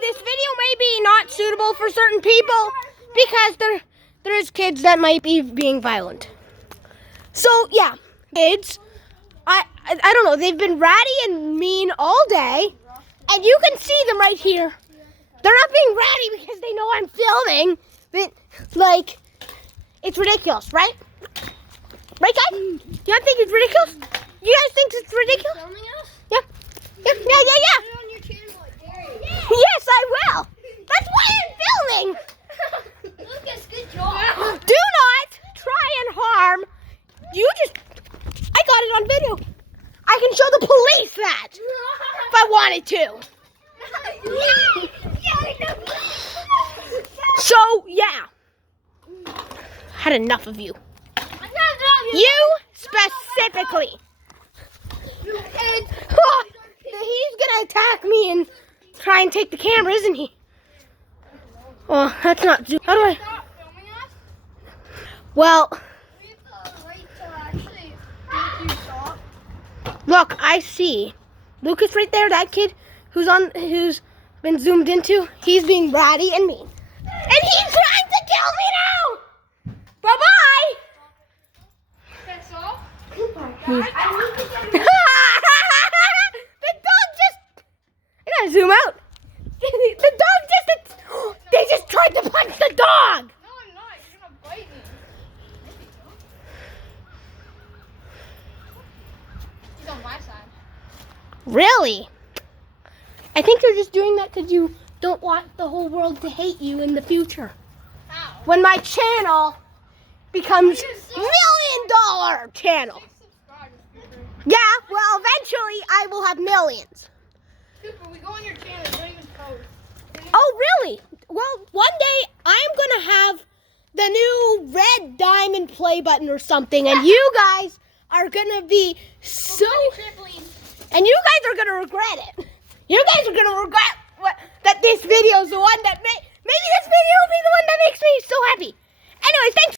this video may be not suitable for certain people because there's kids that might be being violent. So yeah, kids, I don't know. They've been ratty and mean all day, and you can see them right here. They're not being ratty because they know I'm filming, but like, it's ridiculous, right? Right, guys? You don't think it's ridiculous? You guys think it's ridiculous? Filming us? Yeah. Yeah. Put it on your channel, I dare you. Yes, I will. That's why I'm filming. Lucas, good job. Do not try and harm. I got it on video. I can show the police that if I wanted to. So, yeah. Had enough of you. You specifically. He's gonna attack me and try and take the camera, isn't he? Oh, that's not. How do I? Well, look, I see Lucas right there. That kid who's been zoomed into. He's being ratty and mean, and he's trying to kill me now. Bye bye. That's all? The dog just. I gotta zoom out. The dog just. They just tried to punch the dog. No, I'm not. You're gonna bite me. He's on my side. Really? I think you're just doing that because you don't want the whole world to hate you in the future. How? When my channel becomes $1 million channel. 6 subscribers, Cooper. Yeah, well, eventually I will have millions. Cooper, we go on your channel. You don't even post. Oh, really? Well, one day I'm going to have the new red diamond play button or something, and you guys are going to be so... And you guys are going to regret it. You guys are going to regret that this video is the one that